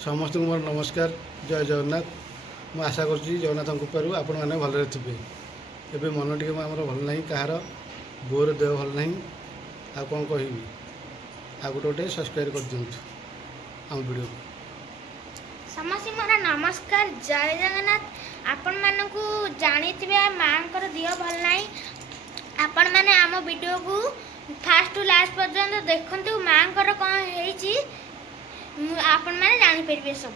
समस्त को मोर नमस्कार जय जगन्नाथ। मु आशा करुँची जगन्नाथ कृपारू आपण मैंने भलरे थे। एवं मन टे आमर भल ना कहार बोर देह भल ना आ कौन कह आ गोटे गोटे सब्सक्राइब कर दिंतु आम वीडियो को। समस्त मोर नमस्कार जय जगन्नाथ। आपण मानकु जानिथिबे मांकर दिह भल नाही। आपण माने आम वीडियो को फास्ट टू लास्ट पर्यंत देखंतु मांकर कोन हेची आपण माने जानि परबे सब।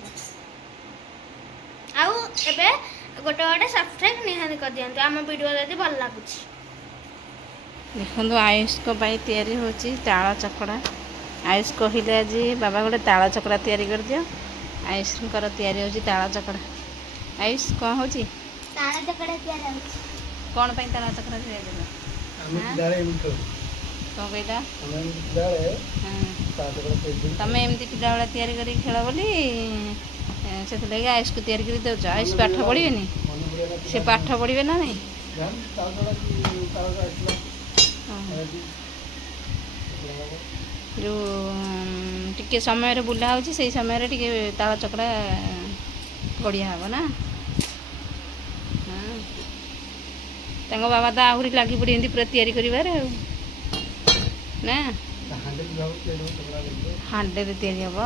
आउ एबे गोटे गोटे सब्सक्राइब निहान कर दियंतु आम वीडियो जदी भल लागुची। देखो आयुष को भाई तैयारी होची ताला चकड़ा। आयुष कहले आज बाबा गोटे ताला चकड़ा तैयारी कर दियो। आयुष कर तैयारी होची ताला चकड़ा। आयुष कौन होची ताला चकड़ा तैयारी होची कौन पई ताला चकड़ा तैयारी देबो आम पिलारे एमतो कौन कहला आम पिलारे ताला चकड़ा पे तमे एमती पिला वाला तैयारी करी खेल बोली से लगे आयुष को तैयारी कर दो। आयुष पाठ पढ़िबेनी से पाठ पढ़िबे ना नहीं जो टिके समय बुला हो समय टिके ताला चकड़ा बढ़िया हम ना। हाँ तंग बाबा तो आहरी लगी पड़ी पूरा तैयारी कर ना हांडे तैयारी हम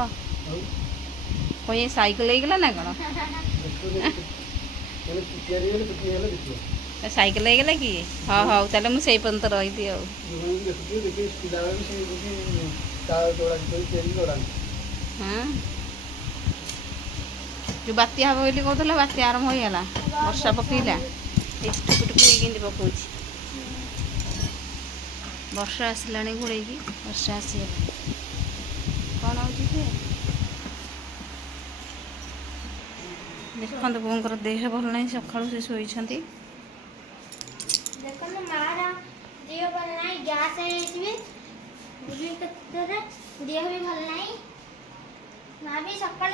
कौन ये साइकिल होगला ना कौन साइकिल होगला कि हाँ हाँ ताले मुझे पर्यंत रही हाँ जो बात्या हम बोली कहला बात्या आरंभ होगा वर्षा पकईला टुकु टुकु पकाऊ वर्षा आसला घोड़े वर्षा आसीगला कौन हो देखो बोर देह भल ना सका से शोती देखो मार देह भल ना गैस देह भी भल ना माँ भी सका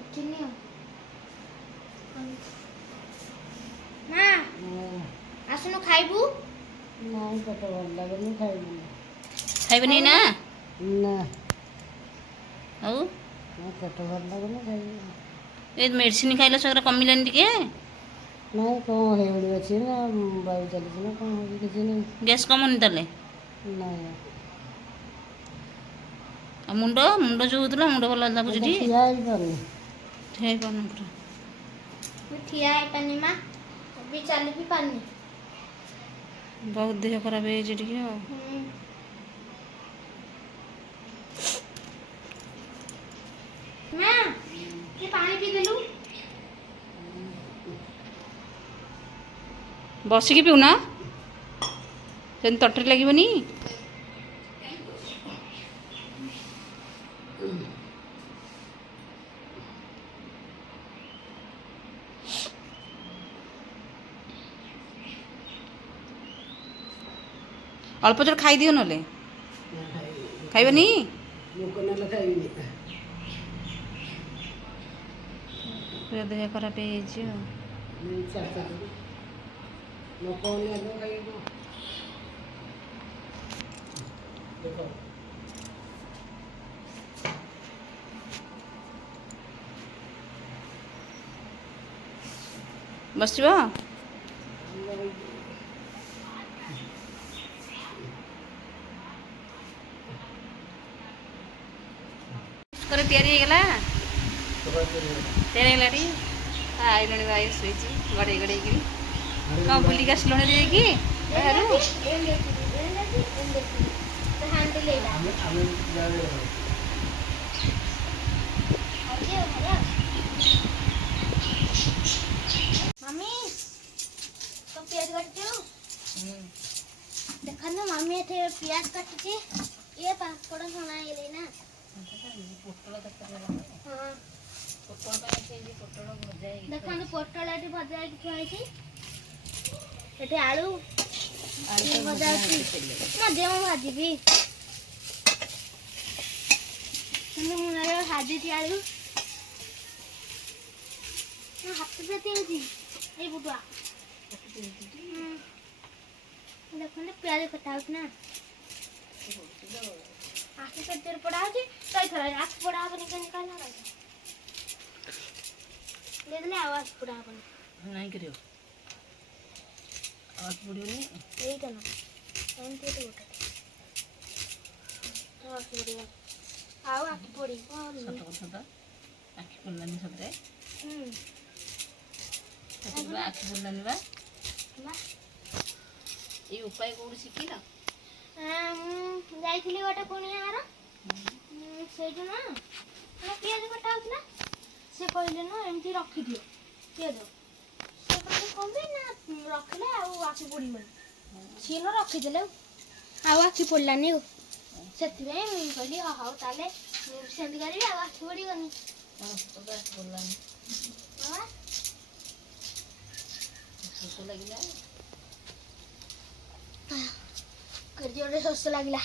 उठिनी माँ आसनु खाइबू नहीं पेट भल लगनी खाइबनी ना ना आउ पेट भल लगनी खाइबनी ए मेडिसिन खाइला सगरा कमिलानी टिके नहीं कौन हेड़ी अच्छी ना बायु चली ना कौन हो किसी नहीं गैस कमुनी ताले नहीं आ मुंड मुंड जो होतला मुंड भल लागुछ टी ठिया ही पानी ठे कोन पूरा मैं ठिया है पानी माँ अभी चली भी पानी बहुत देह खराब है जे टिके माँ ये पानी पी देलू बसिकी पिउना से तटरी लगनी अल्प जोर खाई दियो नले खाइबनी पूरा देह खराब बस तैयारी होगला तैयारी होगा आईलणी भाई शोची गड़े गड़े कौन बुलिक आसल कि मम्मी तो प्याज काटू देखा ना मम्मी एथे प्याज काटुची ये पापड़ छଣା हेले ना हाँ देखो पोटल ये भजा ये आलू भजा मजे मैं भाजी मुझे भाजी थी आलू हाथ से ये बुटुआ देखो ना प्याज कटा ना ଆଖି କେତେ ପୋଡ଼ା ହେଉଛି ରହିଥା ଆଖି ପୋଡ଼ା ହେବନି କେମିତି କହିଲା ରହିଥା ଦେଇଦେଲେ ଆଉ ଆଖି ପୋଡ଼ା ହେବନି ନାଇଁ କରିବ ଆଉ ପଡ଼ିବନି ଏଇଟା ନା ଏମିତି ଗୋଟେ ଗୋଟେ ଆଉ ଆଖି ପଡ଼ିବନି ଆଉ ଆଖି ପଡ଼ିବ ସତ କଥା ତ ଆଖି ପଡ଼ିଲାନି ସତରେ ସେଥିପାଇଁ ଆଖି ପଡ଼ିଲାନି ବା ଏଇ ଉପାୟ କେଉଁଠି ଶିଖିଲ? ମୁଁ ଯାଇଥିଲି ଗୋଟେ କୁଣିଆ ଘର ସେଇଠୁ ନା ପିଆଜ କଟା ହେଉଥିଲା ସେ କହିଲେ ନା ଏମିତି ରଖିଦିଅ ପିଆଜ ସେ କହିଲେ କ'ଣ ପାଇଁ ନା ରଖିଲେ ଆଉ ଆଖି ପଡ଼ିବନି ସିଏ ନ ରଖିଦେଲେ ଆଉ ଆଖି ପଡ଼ିଲାନି ଆଉ ସେଥିପାଇଁ ମୁଁ କହିଲି ହଉ ତାହେଲେ ମୁଁ ସେମିତି କରିବି ଆଉ ଆଖି ପଡ଼ିବନି ଆଖି ପଡ଼ିଲାନି ଶୋଷ ଲାଗିଲା କରିଛି ଗୋଟେ ଶୋଷ ଲାଗିଲା